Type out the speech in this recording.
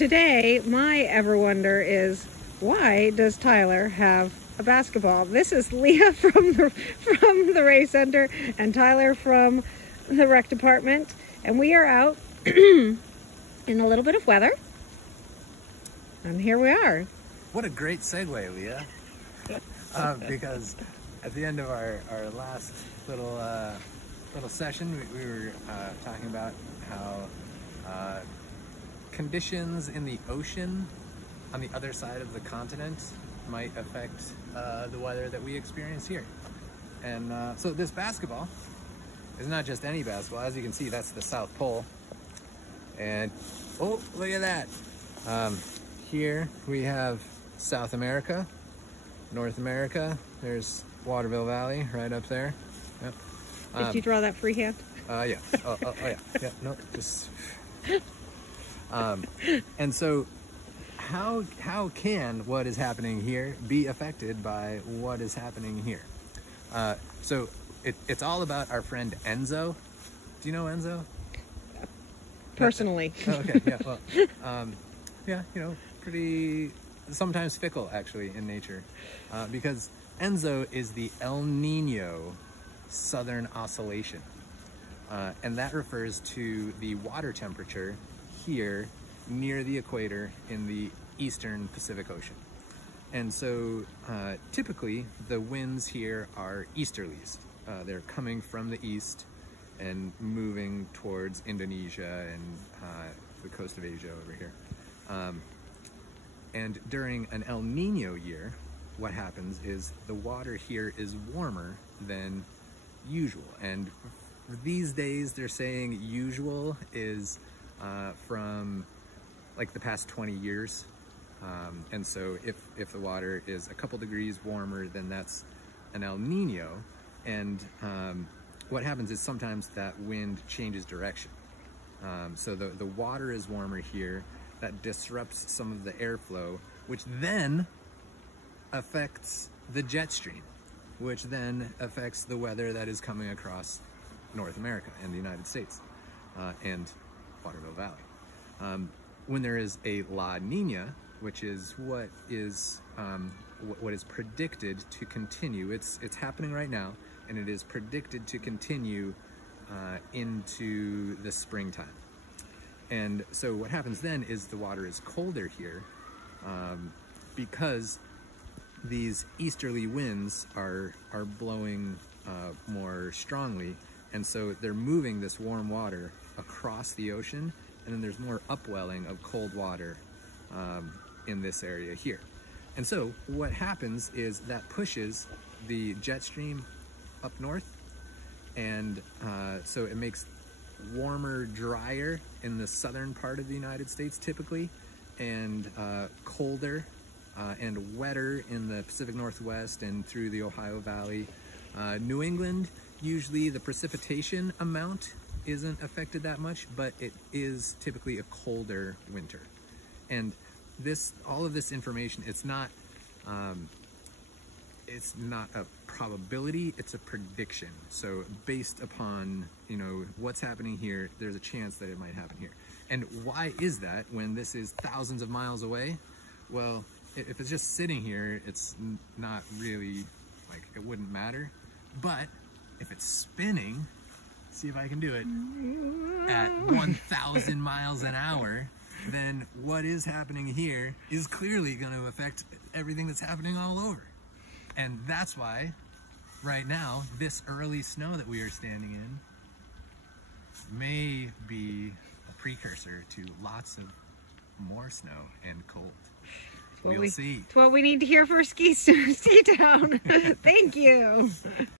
Today, my ever wonder is, why does Tyler have a basketball? This is Leah from the race center and Tyler from the rec department, and we are out in a little bit of weather, and here we are. What a great segue, Leah. Because at the end of our last little session, we were talking about how conditions in the ocean on the other side of the continent might affect the weather that we experience here. And so this basketball is not just any basketball. As you can see, that's the South Pole. And oh, look at that. Here we have South America, North America. There's Waterville Valley right up there. Yep. Did you draw that freehand? Yeah. Oh yeah. Yeah. No, just. And so, how can what is happening here be affected by what is happening here? So it's all about our friend Enzo. Do you know Enzo? Personally. Oh, okay. Yeah. Well. Yeah. You know, pretty sometimes fickle actually in nature, because Enzo is the El Nino Southern Oscillation, and that refers to the water temperature here near the equator in the eastern Pacific Ocean. And so typically the winds here are easterlies. They're coming from the east and moving towards Indonesia and the coast of Asia over here. And during an El Nino year, what happens is the water here is warmer than usual. And these days they're saying usual is from like the past 20 years. And so if the water is a couple degrees warmer, then that's an El Nino. And what happens is sometimes that wind changes direction. So the water is warmer here. That disrupts some of the airflow, which then affects the jet stream, which then affects the weather that is coming across North America and the United States and Waterville Valley. When there is a La Nina, which is what is predicted to continue, it's happening right now, and it is predicted to continue into the springtime. And so what happens then is the water is colder here because these easterly winds are blowing more strongly, and so they're moving this warm water across the ocean, and then there's more upwelling of cold water in this area here. And so what happens is that pushes the jet stream up north, and so it makes warmer, drier in the southern part of the United States typically, and colder and wetter in the Pacific Northwest and through the Ohio Valley. New England, usually the precipitation amount isn't affected that much, but it is typically a colder winter. And all of this information, it's not a probability, it's a prediction. So based upon, you know, what's happening here, there's a chance that it might happen here. And why is that when this is thousands of miles away? Well, if it's just sitting here, it's not really, like, it wouldn't matter. But if it's spinning, see if I can do it, at 1,000 miles an hour, then what is happening here is clearly going to affect everything that's happening all over. And that's why, right now, this early snow that we are standing in may be a precursor to lots of more snow and cold. We'll see. It's what we need to hear for Ski Town. Thank you.